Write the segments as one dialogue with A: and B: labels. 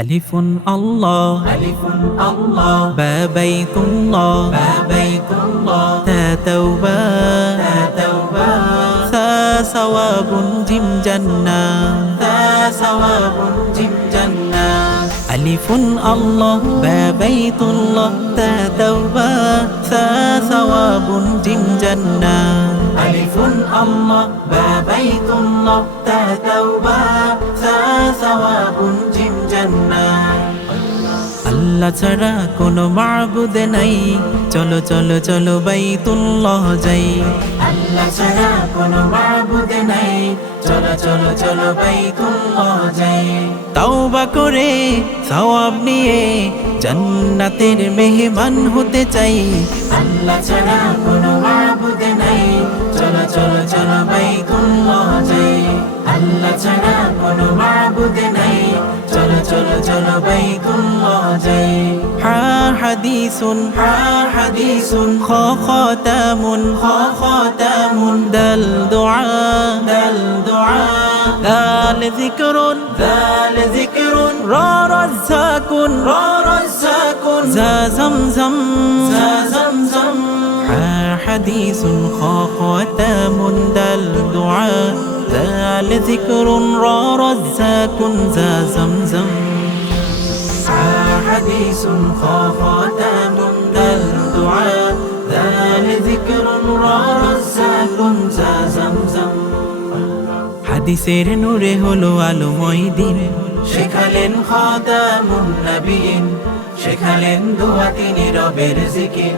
A: ألف الله.
B: ألف الله.
A: با بيت الله.
B: با بيت الله.
A: تا توبة.
B: تا توبة.
A: ثا ثواب جم جنة
B: تا ثواب جم جنة
A: ألف الله. با بيت الله. تا توبة. ثا ثواب جم جنة
B: ألف الله با بيت الله تا توبة تا ثواب جم جنة
A: আল্লাহ ছাড়া কোনো মাবুদ নাই চলো চলো চলো বাইতুল্লাহ যাই
B: আল্লাহ ছাড়া কোনো মাবুদ নাই চলো চলো চলো বাইতুল্লাহ যাই
A: তাওবা করে সওয়াব নিয়ে জান্নাতের মেহমান হতে চাই
B: আল্লাহ ছাড়া কোনো মাবুদ নাই চলো চলো বাইতুল্লাহ যাই। আল্লাহ ছাড়া কোনো মাবুদ নাই। চলো চলো চলো বাইতুল্লাহ যাই।
A: হা হাদিসুন
B: হা হাদিসুন।
A: খ খতামুন
B: খ খতামুন
A: দাল দুআ।
B: দাল দুআ।
A: দাল যিকরুন।
B: দাল যিকরুন।
A: রা রাজ্জাকুন
B: রা রাজ্জাকুন
A: জা zamzam
B: জা zamzam
A: হা হাদিসুন খ খতামুন দাল দুআ দাল যিকরুন রা রাজ্জাকুন জা zamzam
B: حديث خاتم دل دعاء ذال ذكر رزاق زمزم
A: হাদিসের নূরে হলো আলোময় দিন
B: শেখালেন খাতামুন নবীন শেখালেন দোয়া তিনি রবের জিকির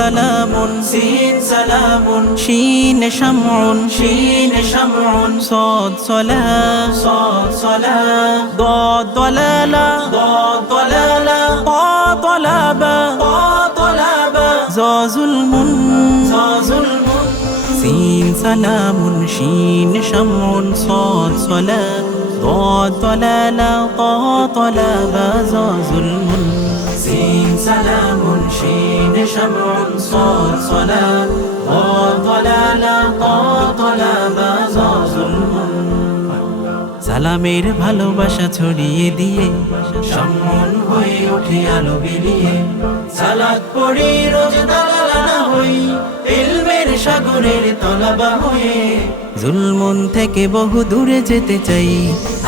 A: سلام
B: سين سلام
A: شين شمع
B: شين شمع
A: صاد صلاة
B: صاد صلاة
A: ضاد ضلالة
B: ضاد ضلالة
A: طا طلبة
B: طا طلبة
A: زا ظلم
B: زا ظلم
A: سين سلام شين شمع صاد صلاة ضاد ضلالة طا طلبة زا ظلم
B: سين سلام شين شمع صاد صلاة ضاد ضلالة طا طلبة زا ظلم
A: সালামের ভালোবাসা ছড়িয়ে দিয়ে
B: সম্মন হয়ে উঠে আলো বিলিয়ে সালাত পড়ি রোজ দালালানা হই ইলমের সাগরের তলাবা হয়ে
A: জুলমন থেকে বহু দূরে যেতে চাই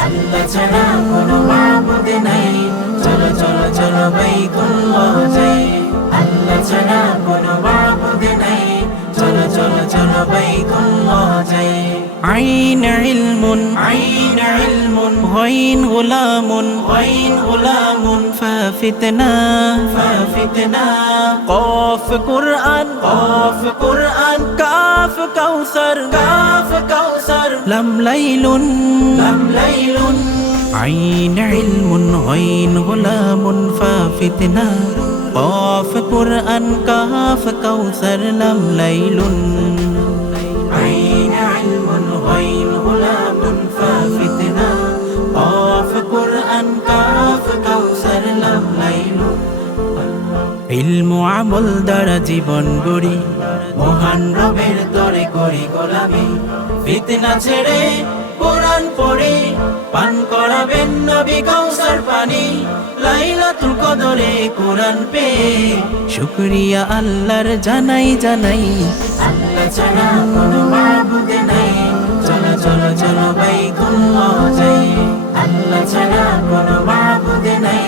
B: আল্লাহ ছাড়া কোনো মাবুদ নাই চলো চলো চলো বাইতুল্লাহ যাই আল্লাহ ছাড়া কোনো মাবুদ নাই চলো চলো চলো বাইতুল্লাহ যাই
A: عين علم
B: আইন ইলমুন
A: غين غلام
B: ওয়াইন গুলামুন
A: ففتنا
B: ফাফিতনা
A: قاف قرآن
B: قاف قرآن
A: كاف كوثر
B: কাফ কাউসার
A: لم ليل
B: লাম লাইলুন
A: عين علم غين غلام ففتنا قاف قرآن كاف كوثر لم ليل
B: عين علم غين غلام فافتنا قاف قرآن কাফ কাউসার লাম লাইলুন
A: ইলম আমল দ্বারা জীবন গড়ি
B: মহান রবের তরে করি গোলামি ফিতনা ছেড়ে কোরআন পড়ে পান করাবেন নবী কাউসার পানি। লাইলাতুল কদরে কোরআন পে
A: শুকরিয়া আল্লাহর জানাই জানাই।
B: আল্লাহ ছাড়া কোনো মাবুদ নাই। চলো চলো চলো বাইতুল্লাহ যাই। আল্লাহ ছাড়া কোনো মাবুদ নাই।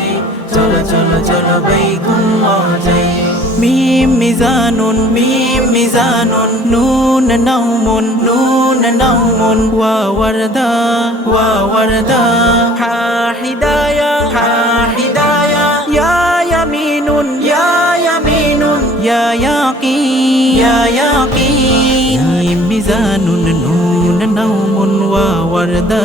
B: চলো চলো চলো বেকুল্লাহ যাই
A: মিম মিজানুন মিম মিজানুন নুন নাউমুন নুন নাউমুন ওয়া ওয়ারদা ওয়া ওয়ারদা।
B: হা হিদায়া
A: হা হিদায়া।
B: ইয়া ইয়ামিনুন
A: ইয়া ইয়ামিনুন।
B: ইয়া ইয়াকিন।
A: ইয়া ইয়াকিন। মিম মিজানুন নুন নাউমুন ওয়া ওয়ারদা।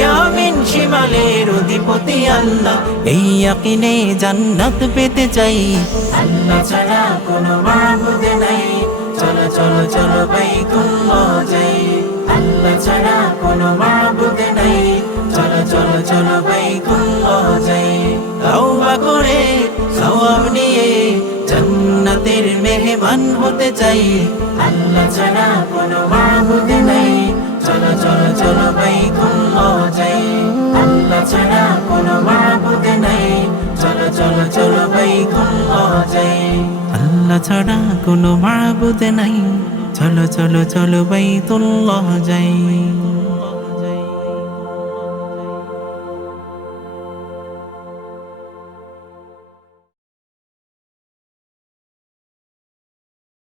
B: ইয়ামিন শিমালের অধিপতি আল্লাহ।
A: এই ইয়াকিনে জান্নাত পেতে চাই।
B: আল্লাহ ছাড়া কোনো মাবুদ নাই। চলো চলো চলো বাইতুল্লাহ যাই। আল্লাহ ছাড়া কোনো মাবুদ নাই। চলো চলো চলো বাইতুল্লাহ যাই।
A: তাওবা করে সওয়াব নিয়ে জান্নাতের মেহমান হতে চাই।
B: আল্লাহ ছাড়া কোনো মাবুদ নাই। চলো চলো বাইতুল্লাহ যাই আল্লাহ ছাড়া কোনো মাবুদ নাই। চলো চলো চলো বাইতুল্লাহ যাই
A: আল্লাহ ছাড়া কোনো মাবুদ নাই। চলো চলো চলো বাইতুল্লাহ যাই।